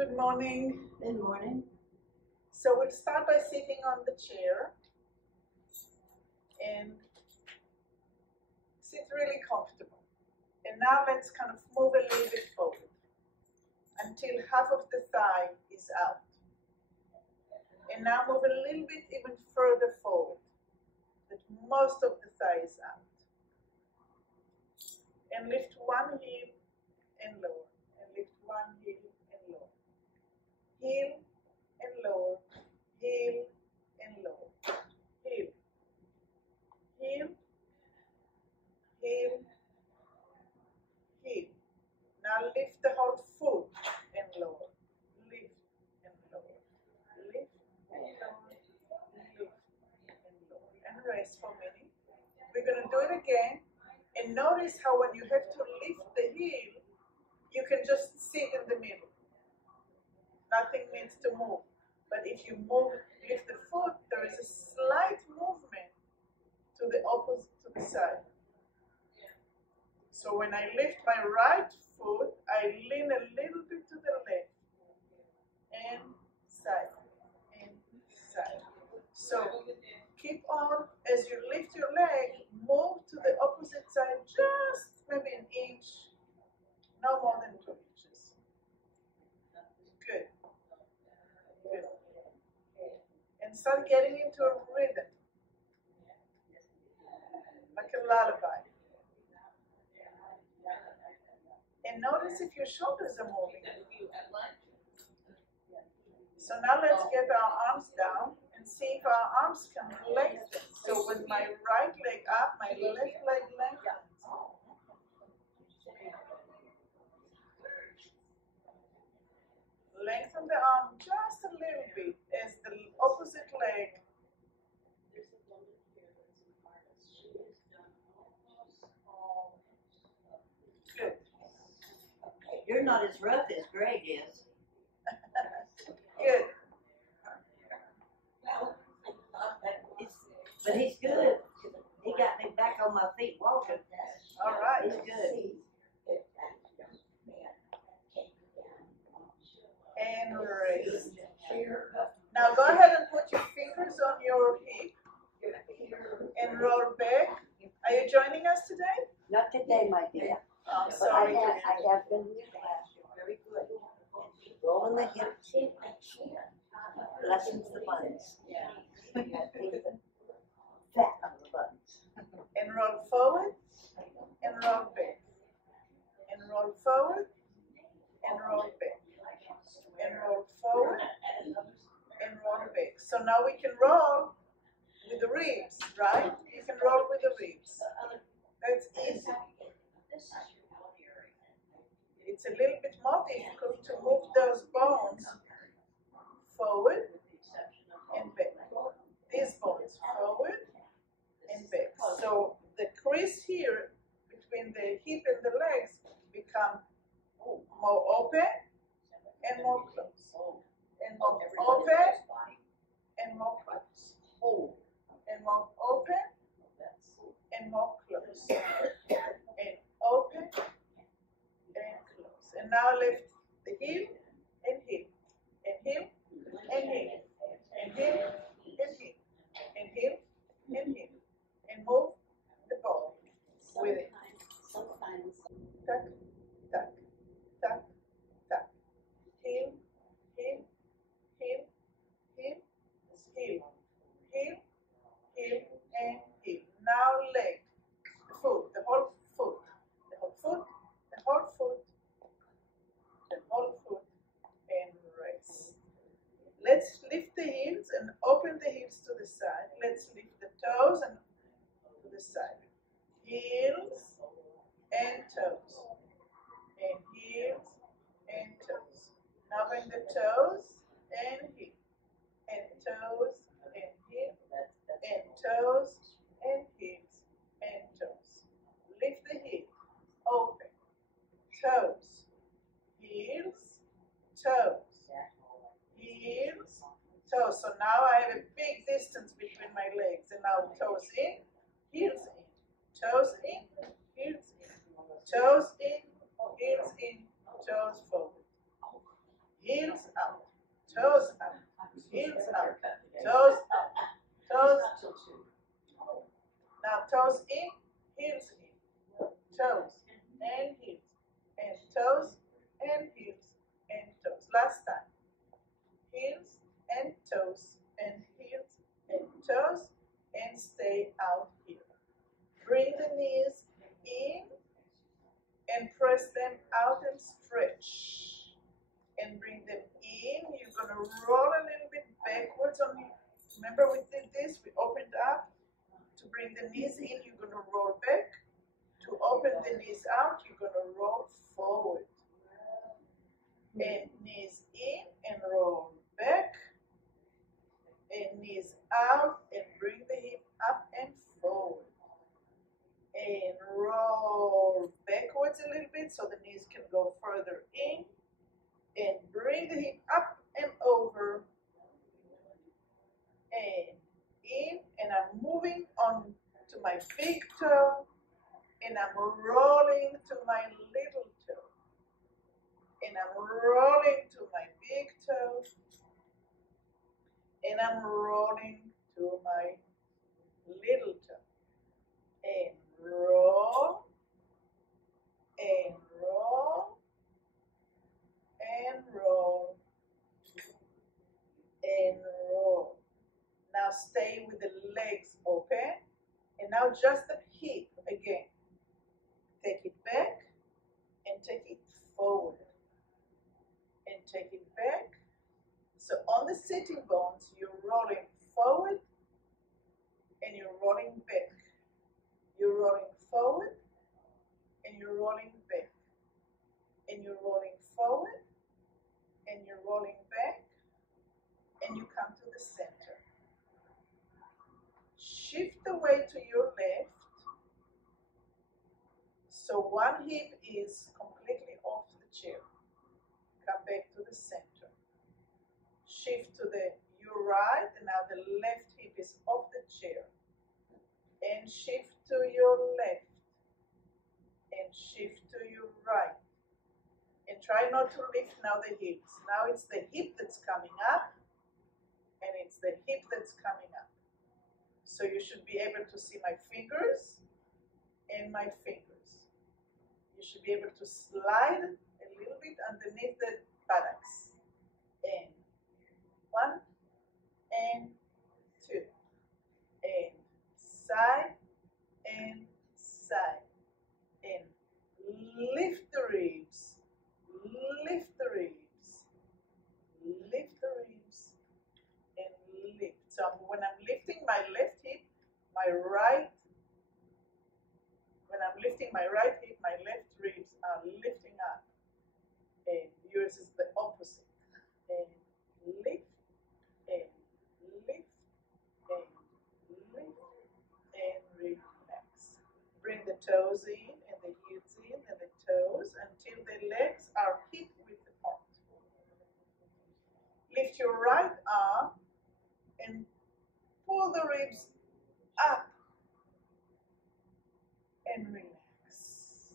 Good morning. Good morning. So we'll start by sitting on the chair and sit really comfortable. And now let's kind of move a little bit forward until half of the thigh is out. And now move a little bit even further forward, that most of the thigh is out. And lift one heel and lower, and lift one heel and lower. Heel and lower, heel and lower, heel, heel, heel, heel. Now lift the whole foot and lower, lift and lower, lift and lower, lift and lower, and rest for a minute. We're going to do it again, and notice how when you have to lift the heel, you can just sit in the middle. Nothing needs to move. But if you lift the foot, there is a slight movement to the opposite, to the side. So when I lift my right foot, I lean a little bit to the left, and side, and side. So keep on, as you lift your leg, move to the opposite side just maybe an inch, no more than 2 inches. Good. Good. And start getting into a rhythm, like a lullaby. And notice if your shoulders are moving. So now let's get our arms down and see if our arms can lengthen. So with my right leg up, my left leg lengthens. Lengthen the arm just a little bit as the opposite leg. Good. You're not as rough as Greg is. Good. But he's good. He got me back on my feet walking. All right. He's good. And raise. Now go ahead and put your fingers on your hip and roll back. Are you joining us today? Not today, my dear. Oh, I'm But sorry. I have been with that. Very good. Rolling the hips. Lessens the buns. Fat on the buns. And roll forward and roll back. And roll forward and roll back. And roll forward and roll back. So now we can roll with the ribs, right? You can roll with the ribs. That's easy. It's a little bit more difficult to move those bones forward and back. These bones forward and back. So the crease here between the hip and the legs become more open and more close. And more open and more close. And more open and more close. And open and close. And now lift the heel and heel. And heel and heel. And heel and heel. And heel and heel. And move the ball with it. Tuck, tuck, tuck, tuck. Heel, heel, heel, heel, heel, heel, heel, and heel. Now leg, the foot, the whole foot, the whole foot, the whole foot, the whole foot, and rest. Let's lift the heels and open the heels to the side. Let's lift the toes and to the side. Heels and toes. And heels and toes. Now bring the toes and heel. And toes and heel. And toes and heels and toes. Lift the heel. Open. Toes. Heels. Toes. Heels. Toes. So now I have a big distance between my legs. And now toes in. Heels in. Toes in. Heels in. Toes in. Heels in. Toes forward. heels out, toes out, heels out, toes out, toes. Now toes in, heels in, toes and heels, and toes and heels and toes. Last time. Heels and toes and heels and toes, and stay out here. Bring the knees in and press them out and stretch. And bring them in. You're going to roll a little bit backwards on you. Remember we did this, we opened up. To bring the knees in, you're going to roll back. To open the knees out, you're going to roll forward. And knees in and roll back. And knees out and bring the hip up and forward. And roll backwards a little bit so the knees can go further in. And bring the hip up and over. And in. And I'm moving on to my big toe. And I'm rolling to my little toe. And I'm rolling to my big toe. And I'm rolling to my little toe. And roll. And roll. And roll. And roll. Now stay with the legs open. And now just the hip again. Take it back and take it forward. And take it back. So on the sitting bones, you're rolling forward and you're rolling back. You're rolling forward and you're rolling back. And you're rolling forward and you're rolling back. And you come to the center. Shift the weight to your left. So one hip is completely off the chair. Come back to the center. Shift to your right, and now the left hip is off the chair. And shift to your left. And shift to your right. And try not to lift now the hips. Now it's the hip that's coming up, and it's the hip that's coming up. So you should be able to see my fingers and my fingers. You should be able to slide a little bit underneath the buttocks. And 1 and 2 and side and side and lift the ribs, lift the ribs, lift the ribs and lift. So when I'm lifting my left hip, when I'm lifting my right hip, my left ribs are lifting up, and yours is the opposite. And lift and lift and lift and relax. Bring the toes in and the heels in and the toes until the legs are hip width apart. Lift your right arm and pull the ribs up and relax.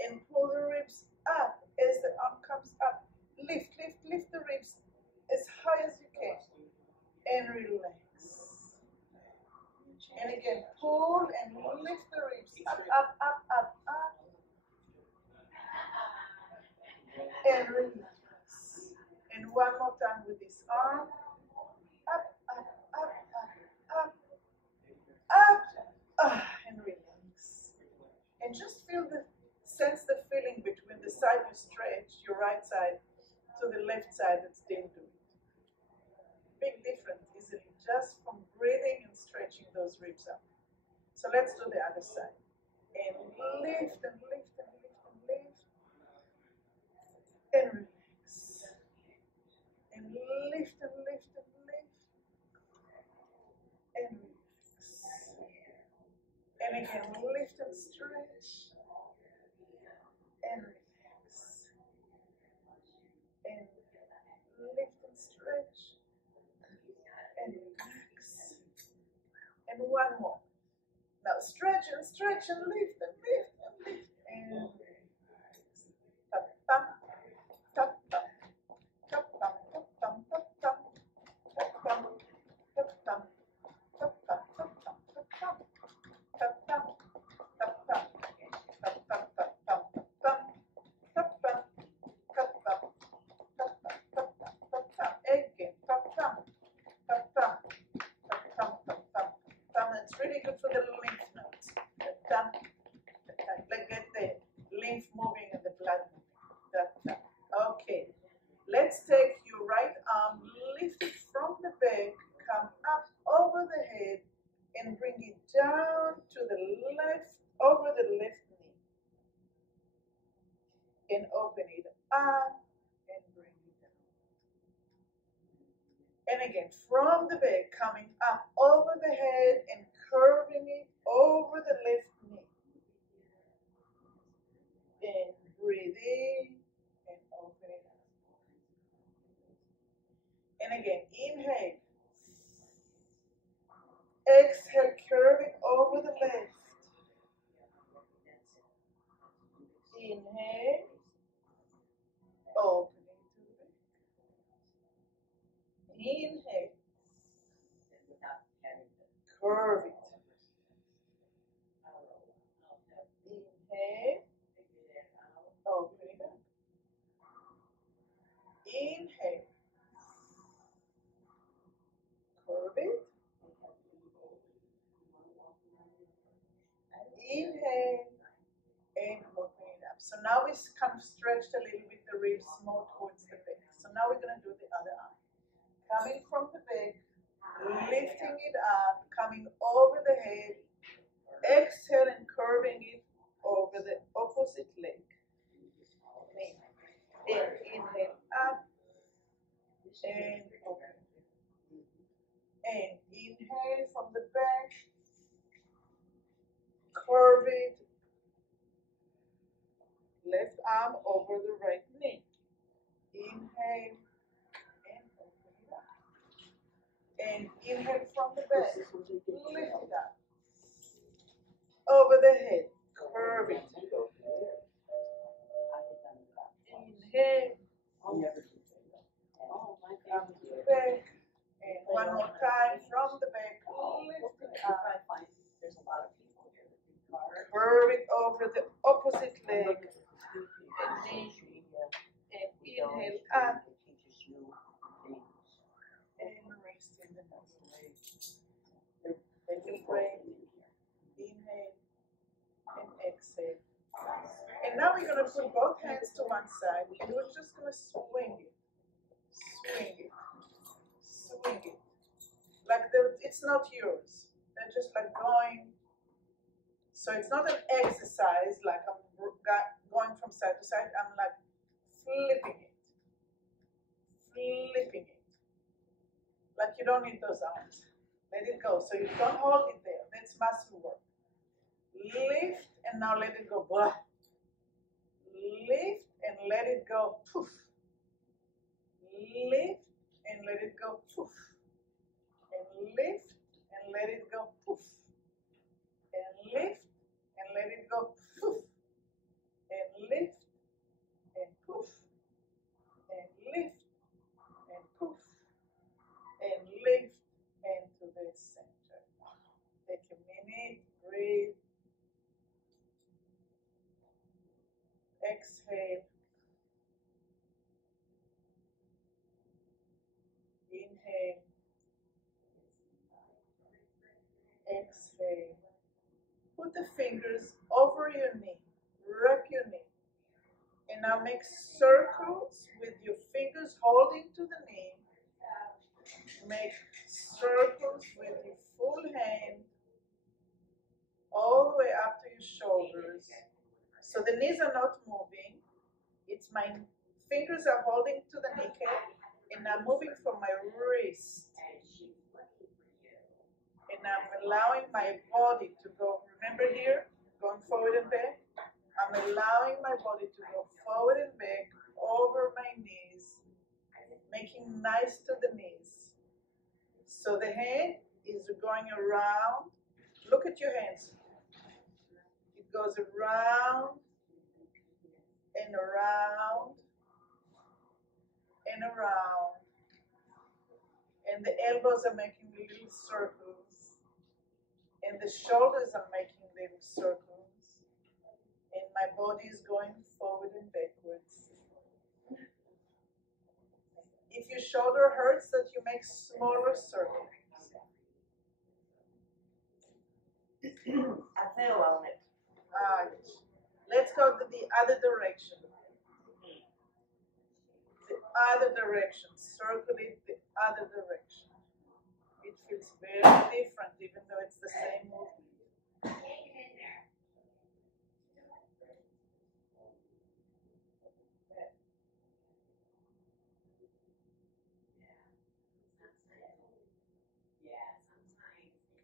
And pull the ribs up as the arm comes up. Lift, lift, lift the ribs as high as you can. And relax. And again, pull and lift the ribs up, up, up, up, up. And relax. And one more time with this arm. Up, up, up, up, up, up, and relax. And just sense the feeling between the side you stretch, your right side, to the left side that's didn't do it. Big difference, isn't it? Just from breathing and stretching those ribs up. So let's do the other side. And lift and lift and lift and lift. And relax. And lift and lift and lift. And relax. And again, lift and stretch. And relax. And lift and stretch. And relax. And one more. Now stretch and stretch and lift and lift and lift. And tap, tap, tap, tap, lymph moving and the blood moving. Okay. Let's take your right arm, lift it from the back, come up over the head, and bring it down to the left, over the left knee. And open it up and bring it down. And again, from the back, coming up over the head and curving it over the left knee. And breathe in and open it up. And again, inhale. Exhale, curving over the left. Inhale. Open it to the back. Inhale. Curve it. Inhale. Open it up. Inhale. Curve it. Inhale. And open it up. So now we kind of stretched a little bit the ribs more towards the back. So now we're going to do the other arm. Coming from the back, lifting it up, coming over the head, exhale and curving it over the opposite leg. And inhale up and open. And inhale from the back, curve it, left arm over the right knee. Inhale and open it up. And inhale from the back, lift it up. Over the head, curve it. Inhale. Come to the back. And one more time from the back, lift it up. Curve it over the opposite leg. And knee. And inhale up. And rest in the nose. Let me breathe. Inhale and exhale. And now we're going to put both hands to one side. And we're just going to swing it. Swing it. Swing it. Like it's not yours. They're just like going. So it's not an exercise like I'm going from side to side. I'm like flipping it. Flipping it. Like you don't need those arms. Let it go. So you don't hold it there. That's muscle work. Lift and now let it go. Blah. Lift and let it go. Poof. Lift and let it go. Poof. And lift and let it go. Poof. And lift and let it go. Poof. And lift and poof. And lift and poof. And lift into the center. Take a minute. Breathe. Exhale. Inhale. Exhale. Put the fingers over your knee. Wrap your knee. And now make circles with your fingers holding to the knee. Make circles with your full hand all the way up to your shoulders. So the knees are not moving. It's my fingers are holding to the kneecap and I'm moving from my wrist. And I'm allowing my body to go, remember here, going forward and back? I'm allowing my body to go forward and back over my knees, making nice to the knees. So the hand is going around. Look at your hands. It goes around and around and around. And the elbows are making little circles. And the shoulders are making little circles. And my body is going forward and backwards. If your shoulder hurts, that you make smaller circles. I feel on it. Ah, Let's go to the other direction. The other direction. Circle it the other direction. It feels very different even though it's the same movement.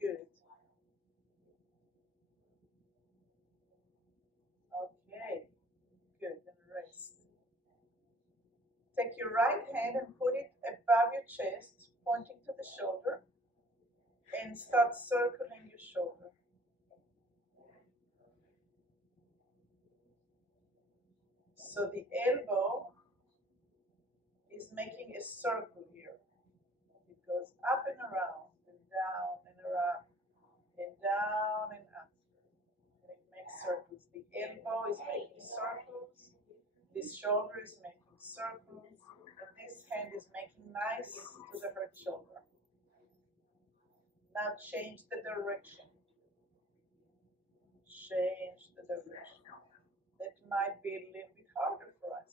Good. Okay. Good. And rest. Take your right hand and put it above your chest, pointing to the shoulder, and start circling your shoulder. So the elbow is making a circle here. It goes up and around, and down and around, and down and up. And it makes circles. The elbow is making circles. This shoulder is making circles. And this hand is making nice to the hurt shoulder. Now change the direction. Change the direction. That might be a little bit harder for us.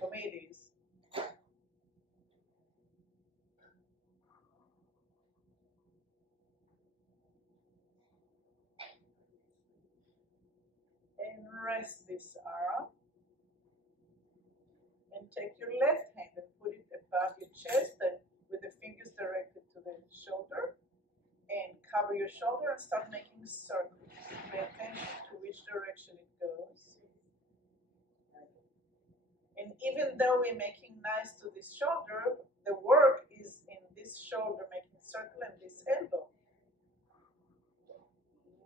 For me it is. And rest this arm. And take your left hand and put it above your chest and with the fingers directed to the shoulder. And cover your shoulder and start making circles. Pay attention to which direction it goes. And even though we're making nice to this shoulder, the work is in this shoulder making circle and this elbow.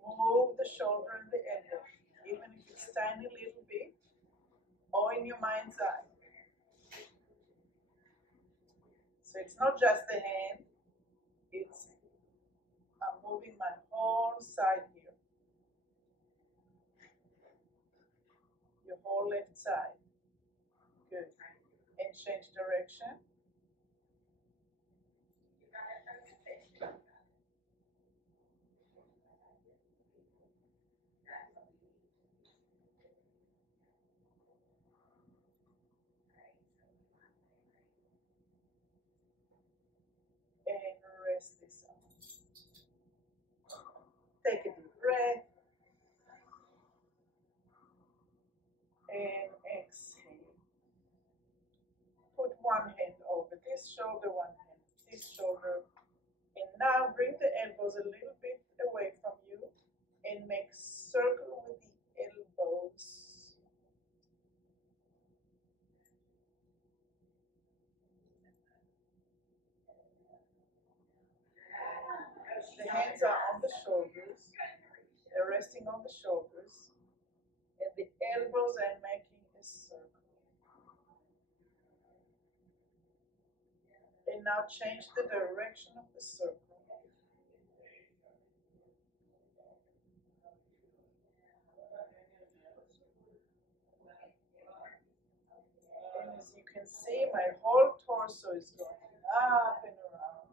Move the shoulder and the elbow, even if it's tiny little bit, or in your mind's eye. So it's not just the hand, it's I'm moving my whole side here. Your whole left side. Good. And change direction. And rest this out. Take a deep breath. And exhale. Put one hand over this shoulder, one hand this shoulder. And now bring the elbows a little bit away from you and make circle with the elbows. The hands are on the shoulders. They're resting on the shoulders. And the elbows are making a circle. And now change the direction of the circle. And as you can see, my whole torso is going up and around,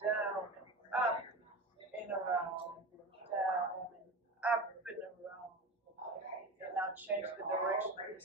down and up and around, and down and up and around. And now change the direction of the